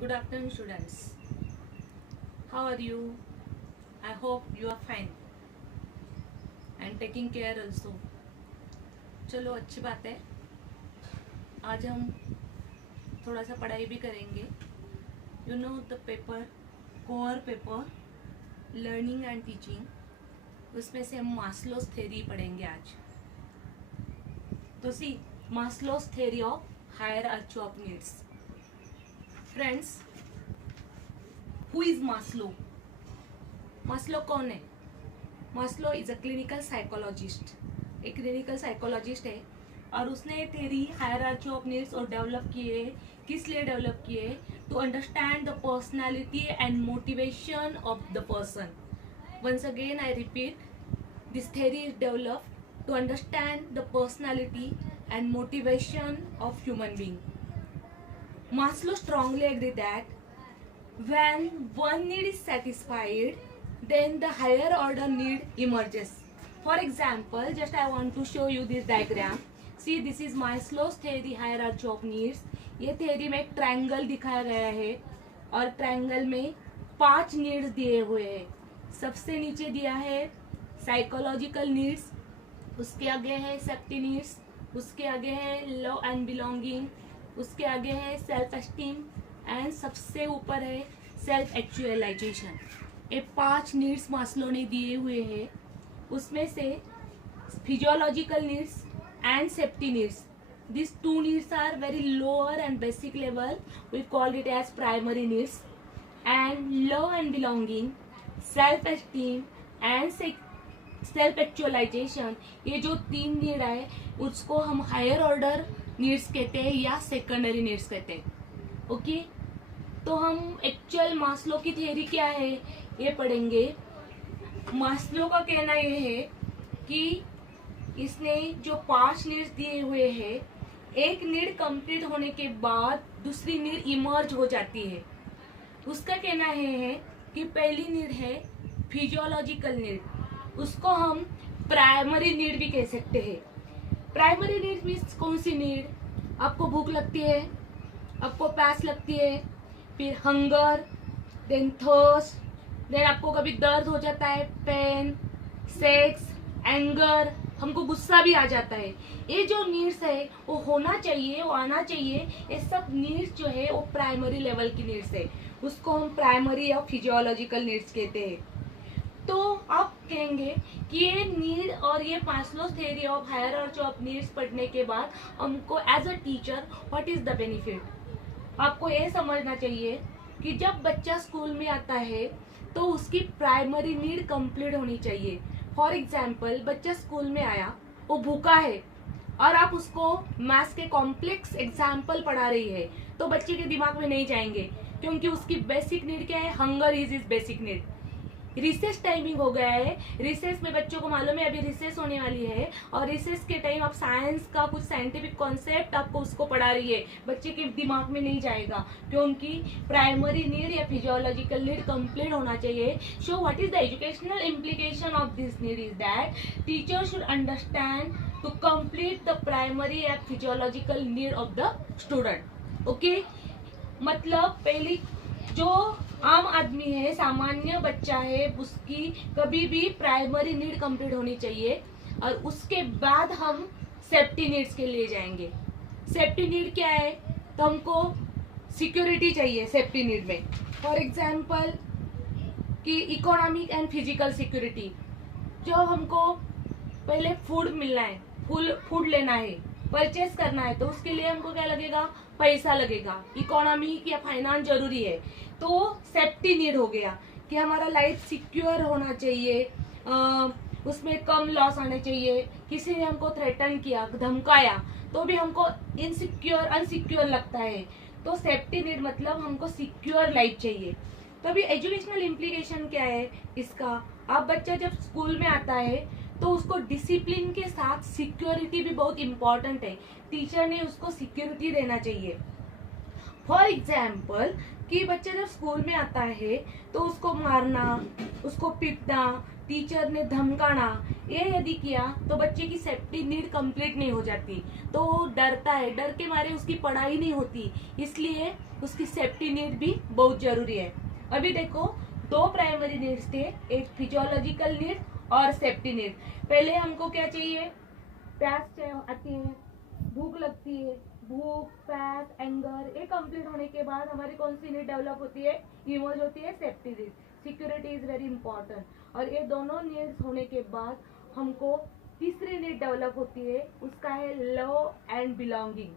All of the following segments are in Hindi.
Good afternoon, students. How are you? I hope you are fine and taking care also. चलो अच्छी बात है. आज हम थोड़ा सा पढ़ाई भी करेंगे. You know the paper, core paper, learning and teaching. उसमें से हम मास्लोस थ्योरी पढ़ेंगे आज. तो see Maslow's theory of hierarchy of needs. Friends, who is Maslow? Maslow कौन है? Maslow is a clinical psychologist. एक क्लिनिकल साइकोलॉजिस्ट है और उसने थ्योरी हायरार्ची ऑफ नीड्स और डेवलप किए. किस लिए डेवलप किए? To understand the personality and motivation of the person. Once again I repeat, this theory is developed to understand the personality and motivation of human being. Maslow strongly agreed that when one need is satisfied, then the higher order need emerges. For example, just I want to show you this diagram. See, this is Maslow's theory hierarchy of needs. ये theory में एक triangle दिखाया गया है और triangle में 5 needs दिए हुए हैं. सबसे नीचे दिया है psychological needs, उसके आगे है safety needs, उसके आगे है love and belonging, उसके आगे है सेल्फ एस्टीम एंड सबसे ऊपर है सेल्फ एक्चुअलाइजेशन. ये 5 नीड्स मास्लो ने दिए हुए हैं. उसमें से physiological needs and safety needs, this 2 needs are very lower and basic level. We call it as primary needs. And love and belonging, self esteem and self actualization, ये जो 3 नीड है उसको हम हायर ऑर्डर नीड्स कहते हैं या सेकेंडरी नीड्स कहते हैं. ओके, तो हम एक्चुअल मास्लो की थ्योरी क्या है ये पढ़ेंगे. मास्लो का कहना ये है कि इसने जो 5 नीड्स दिए हुए हैं, एक नीड कंप्लीट होने के बाद दूसरी नीड इमर्ज हो जाती है. उसका कहना है कि पहली नीड है फिजियोलॉजिकल नीड, उसको हम प्राइमरी नीड भी कह सकते हैं. प्राइमरी नीड मीन्स कौन सी नीड? आपको भूख लगती है, आपको प्यास लगती है, फिर हंगर, देन थर्स्ट, देन आपको कभी दर्द हो जाता है, पेन, सेक्स, एंगर, हमको गुस्सा भी आ जाता है. ये जो नीड्स है वो होना चाहिए, वो आना चाहिए. ये सब नीड्स जो है वो प्राइमरी लेवल की नीड्स है, उसको हम प्राइमरी या फिजियोलॉजिकल नीड्स कहते हैं. तो आप कहेंगे कि ये नीड और ये Maslow's theory of hierarchy of needs पढ़ने के बाद हमको as a teacher what is the benefit? आपको ये समझना चाहिए कि जब बच्चा स्कूल में आता है तो उसकी प्राइमरी नीड कंप्लीट होनी चाहिए. फॉर एग्जाम्पल, बच्चा स्कूल में आया, वो भूखा है और आप उसको मैथ्स के कॉम्प्लेक्स एग्जाम्पल पढ़ा रही है तो बच्चे के दिमाग में नहीं जाएंगे, क्योंकि उसकी बेसिक नीड क्या है? Hunger is is basic need. Recess timing हो गया है. रिसेस में बच्चों को मालूम है अभी रिसेस होने वाली है और रिसेस के टाइम आप साइंस का कुछ साइंटिफिक कॉन्सेप्ट आपको उसको पढ़ा रही है, बच्चे के दिमाग में नहीं जाएगा, क्योंकि प्राइमरी नीड या फिजियोलॉजिकल नीड कंप्लीट होना चाहिए. So what is the educational implication of this need is that teacher should understand to complete the primary या physiological need of the student. Okay, मतलब पहली जो आम आदमी है, सामान्य बच्चा है, उसकी कभी भी प्राइमरी नीड कंप्लीट होनी चाहिए और उसके बाद हम सेफ्टी नीड्स के लिए जाएंगे. सेफ्टी नीड क्या है? तो हमको सिक्योरिटी चाहिए सेफ्टी नीड में. फॉर एग्जाम्पल कि इकोनॉमिक एंड फिजिकल सिक्योरिटी, जो हमको पहले फूड मिलना है, फूड लेना है, परचेस करना है, तो उसके लिए हमको क्या लगेगा? पैसा लगेगा. इकोनॉमिक या फाइनेंस जरूरी है. तो सेफ्टी नीड हो गया कि हमारा लाइफ सिक्योर होना चाहिए, उसमें कम लॉस आने चाहिए. किसी ने हमको थ्रेटन किया, धमकाया, तो भी हमको इनसिक्योर अनसिक्योर लगता है. तो सेफ्टी नीड मतलब हमको सिक्योर लाइफ चाहिए. तो अभी एजुकेशनल इम्प्लीकेशन क्या है इसका? आप बच्चा जब स्कूल में आता है तो उसको डिसिप्लिन के साथ सिक्योरिटी भी बहुत इंपॉर्टेंट है. टीचर ने उसको सिक्योरिटी देना चाहिए. फॉर एग्जाम्पल कि बच्चा जब स्कूल में आता है तो उसको मारना, उसको पीटना, टीचर ने धमकाना, ये यदि किया तो बच्चे की सेफ्टी नीड कंप्लीट नहीं हो जाती, तो वो डरता है, डर के मारे उसकी पढ़ाई नहीं होती, इसलिए उसकी सेफ्टी नीड भी बहुत जरूरी है। अभी देखो, दो प्राइमरी नीड्स थे, एक फिजियोलॉजिकल नीड और सेफ्टी नीड। पहले हमको क्या चाहिए, प्यास आती है, भूख लगती है, भूख, प्यास, एंगर, ये कंप्लीट होने के बाद हमारी कौन सी नीड डेवलप होती है, इमर्ज होती है safety need. Security is very important. और ये दोनों नीड्स होने के बाद हमको तीसरी नीड डेवलप होती है, उसका है लव एंड बिलोंगिंग।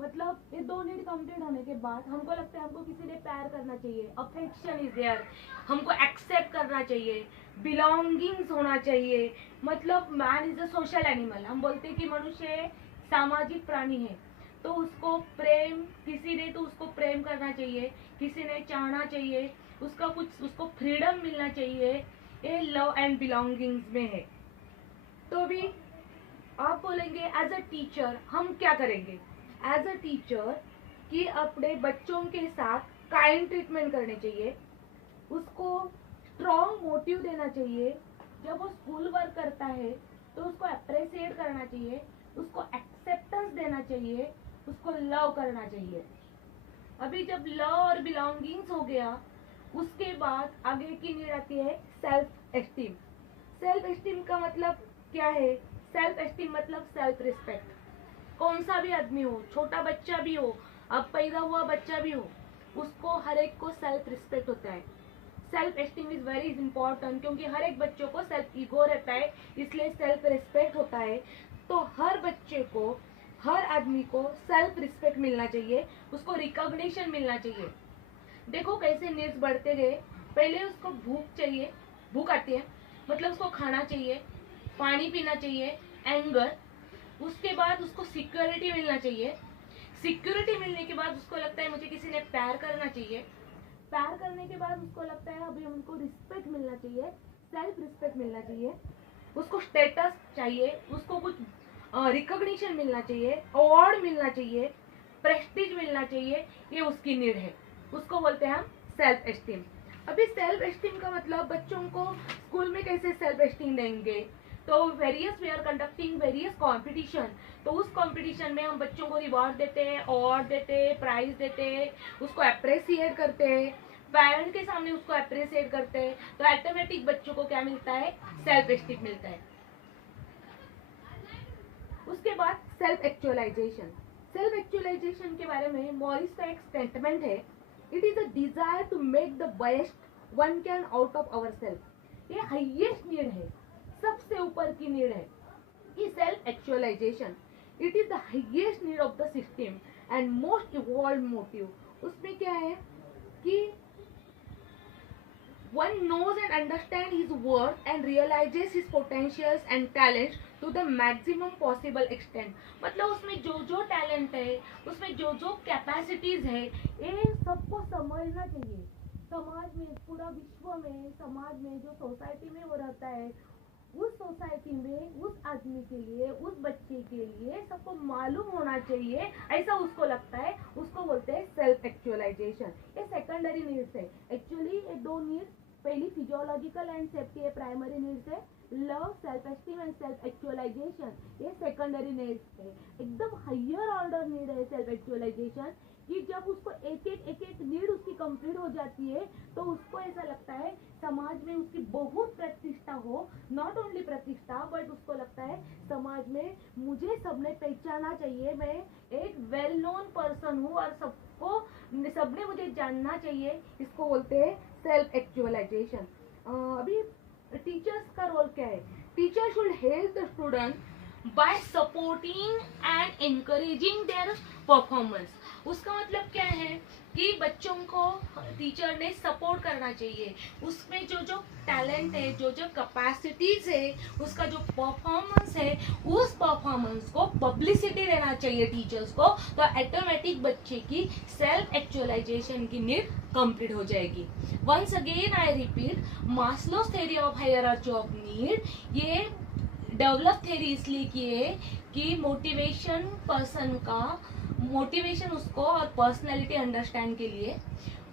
मतलब ये दो नीड कंप्लीट होने के बाद हमको लगता है हमको किसी ने प्यार करना चाहिए, अफेक्शन इज देयर, हमको एक्सेप्ट करना चाहिए, बिलोंगिंग्स होना चाहिए। मतलब man is a social animal, हम बोलते हैं कि मनुष्य सामाजिक प्राणी है, तो उसको प्रेम, किसी ने तो उसको प्रेम करना चाहिए, किसी ने चाहना चाहिए, उसका कुछ, उसको फ्रीडम मिलना चाहिए, ये लव एंड बिलोंगिंग्स में है। तो अभी आप बोलेंगे एज अ टीचर हम क्या करेंगे, एज अ टीचर कि अपने बच्चों के साथ काइंड ट्रीटमेंट करने चाहिए, उसको स्ट्रॉन्ग मोटिव देना चाहिए, जब वो स्कूल वर्क करता है तो उसको अप्रिशिएट करना चाहिए, उसको एक्सेप्टेंस देना चाहिए, उसको लव करना चाहिए। अभी जब लव और बिलोंगिंग्स हो गया, उसके बाद आगे की नीड आती है सेल्फ एस्टीम। सेल्फ एस्टीम का मतलब क्या है, सेल्फ एस्टीम मतलब सेल्फ रिस्पेक्ट। कौन सा भी आदमी हो, छोटा बच्चा भी हो, अब पैदा हुआ बच्चा भी हो, उसको हर एक को सेल्फ रिस्पेक्ट होता है। Self esteem is very important, क्योंकि हर एक बच्चों को सेल्फ ईगो रहता है, इसलिए सेल्फ रिस्पेक्ट होता है। तो हर बच्चे को, हर आदमी को सेल्फ रिस्पेक्ट मिलना चाहिए, उसको रिकॉग्निशन मिलना चाहिए। देखो कैसे नीड्स बढ़ते गए, पहले उसको भूख चाहिए, भूख आती है मतलब उसको खाना चाहिए, पानी पीना चाहिए, एंगर, उसके बाद उसको सिक्योरिटी मिलना चाहिए, सिक्योरिटी मिलने के बाद उसको लगता है मुझे किसी ने प्यार करना चाहिए, प्यार करने के बाद उसको लगता है अभी हमको रिस्पेक्ट मिलना चाहिए, सेल्फ रिस्पेक्ट मिलना चाहिए, उसको स्टेटस चाहिए, उसको कुछ रिकॉग्निशन मिलना चाहिए, अवार्ड मिलना चाहिए, प्रेस्टीज मिलना चाहिए, ये उसकी नीड है, उसको बोलते हैं हम सेल्फ एस्टीम। अभी सेल्फ एस्टीम का मतलब बच्चों को स्कूल में कैसे सेल्फ एस्टीम देंगे, तो various we are conducting various competition, तो उस कंपटीशन में हम बच्चों को रिवॉर्ड देते हैं, अवार्ड देते हैं, प्राइज देते हैं, उसको अप्रिशिएट करते हैं, पेरेंट के सामने उसको अप्रिशिएट करते हैं, तो ऑटोमेटिक बच्चों को क्या मिलता है, सेल्फ एस्टीम मिलता है। उसके बाद सेल्फ एक्चुअलाइजेशन। सेल्फ एक्चुअलाइजेशन के बारे में मॉरिस का एक स्टेटमेंट है, it is a desire to make the best one can out of our self. ये हाईएस्ट नीड है, सबसे ऊपर की नीड है कि self actualization, it is the highest need of the system and most evolve motive. उसमें क्या है कि one knows and understands his worth and realizes his potentials and talents to the maximum possible extent। मतलब उसमें जो जो टैलेंट है, उसमें जो जो कैपेसिटीज है, ये सबको समझना चाहिए। समाज में, पूरा विश्व में, समाज में जो सोसाइटी में वो रहता है, उस सोसाइटी में उस आदमी के लिए, उस बच्चे के लिए सबको मालूम होना चाहिए, ऐसा उसको लगता है, उसको बोलते हैं सेल्फ एक्चुअलाइजेशन। ये सेकेंडरी नीड्स है। एक्चुअली ये दो नीड्स, पहली फिजियोलॉजिकल एंड सेफ्टी है, प्राइमरी नीड्स है, love, self esteem and self actualization ये सेकेंडरी नीड्स है। एकदम हायर ऑर्डर नीड है सेल्फ एक्चुअलाइजेशन, कि जब उसको एक एक नीड उसकी कंप्लीट हो जाती है तो उसको ऐसा लगता है समाज में उसकी बहुत प्रतिष्ठा हो, नॉट ओनली प्रतिष्ठा बट उसको लगता है समाज में मुझे सबने पहचाना चाहिए, मैं एक वेल नोन पर्सन हूँ और सबको, सबने मुझे जानना चाहिए, इसको बोलते हैं सेल्फ एक्चुअलाइजेशन। अभी टीचर्स का रोल क्या है, teacher should help the student bye supporting and encouraging their performance. उसका मतलब क्या है कि बच्चों को टीचर ने सपोर्ट करना चाहिए, उसमें जो जो टैलेंट है, जो जो कैपेसिटीज है, उसका जो परफॉर्मेंस है, उस परफॉर्मेंस को पब्लिसिटी देना चाहिए टीचर्स को, तो ऑटोमेटिक बच्चे की सेल्फ एक्चुअलाइजेशन की नीड कंप्लीट हो जाएगी। Once again I repeat, Maslow's theory of hierarchy of need, ये डेवलप थ्योरी इसलिए की है कि मोटिवेशन पर्सन का, मोटिवेशन उसको और पर्सनैलिटी अंडरस्टैंड के लिए।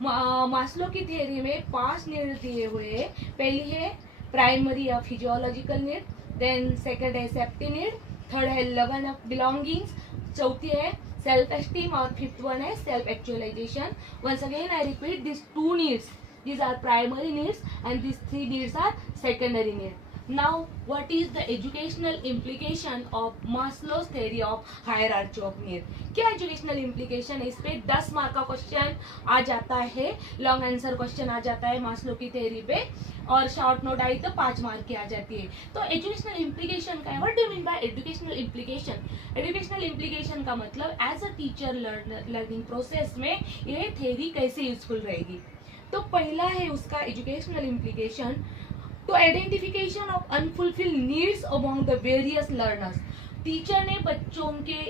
मास्लो की थ्योरी में 5 नीड दिए हुए हैं। पहली है प्राइमरी या फिजियोलॉजिकल नीड, देन सेकंड है सेफ्टी नीड, थर्ड है लव ऑफ बिलोंगिंग्स, चौथी है सेल्फ एस्टीम और फिफ्थ वन है self actualization. Once again I repeat, this two needs, these are primary needs and these three needs are secondary needs. Now what is the educational implication of Maslow's theory of hierarchy of need? क्या एजुकेशनल इम्प्लीकेशन है? इस पे 10 मार्क का क्वेश्चन आ जाता है, लॉन्ग आंसर क्वेश्चन आ जाता है मास्लो की थ्योरी पे, और शॉर्ट नोट आई तो 5 मार्क की आ जाती है. तो एजुकेशनल इम्प्लीकेशन का है. What do mean by educational implication? Educational implication का मतलब as a teacher learning process में ये थ्योरी कैसे यूजफुल रहेगी. तो पहला है उसका एजुकेशनल इम्प्लीकेशन, तो identification of unfulfilled needs among the various learners. Teacher ने बच्चों के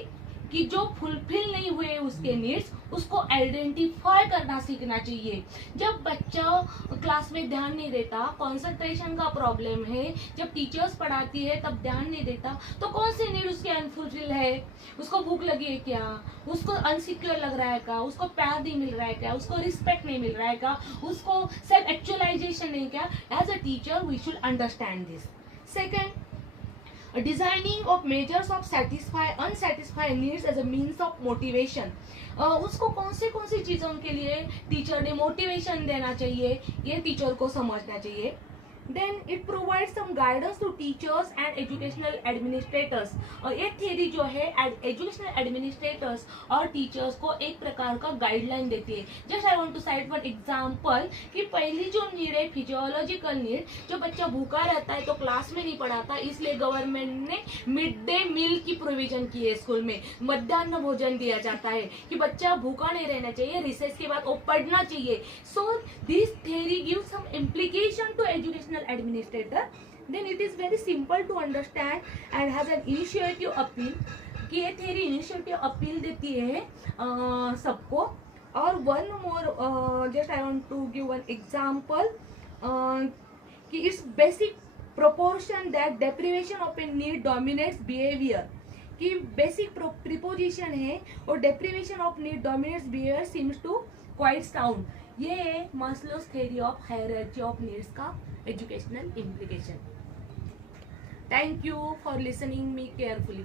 कि जो फुलफिल नहीं हुए उसके नीड्स, उसको आइडेंटिफाई करना सीखना चाहिए. जब बच्चा क्लास में ध्यान नहीं देता, कंसंट्रेशन का प्रॉब्लम है, जब टीचर्स पढ़ाती है तब ध्यान नहीं देता, तो कौन से नीड उसके अनफुलफिल है? उसको भूख लगी है क्या? उसको अनसिक्योर लग रहा है क्या? उसको प्यार नहीं मिल रहा है क्या? उसको रिस्पेक्ट नहीं मिल रहा है क्या? उसको सेल्फ एक्चुअलाइजेशन नहीं क्या? As a teacher we should understand this. Second, designing of measures of satisfy unsatisfied needs as a means of motivation. उसको कौन सी चीजों के लिए टीचर ने मोटिवेशन देना चाहिए, ये टीचर को समझना चाहिए. Then it provides some guidance to teachers and educational administrators. और ये थ्योरी जो है एजुकेशनल एडमिनिस्ट्रेटर्स और टीचर्स को एक प्रकार का गाइडलाइन देती है. Just I want to cite one example कि पहली जो नीड है फिजियोलॉजिकल नीड, जो बच्चा भूखा रहता है तो क्लास में नहीं पढ़ाता, इसलिए गवर्नमेंट ने मिड डे मील की प्रोविजन की है. स्कूल में मध्याह्न भोजन दिया जाता है कि बच्चा भूखा नहीं रहना चाहिए, रिसेस के बाद वो पढ़ना चाहिए. So this theory gives some implication to educational administrator. Then it is very simple to understand and has an initiative appeal. कि ये थ्योरी इनिशिएटिव अपील देती है सबको. और one more, just I want to give one example कि it's basic proportion that deprivation of a need dominates behaviour. कि बेसिक प्रिपोजिशन है और deprivation of need dominates behaviour seems to quite sound. ये है Maslow's theory of hierarchy of needs का educational implication. Thank you for listening me carefully.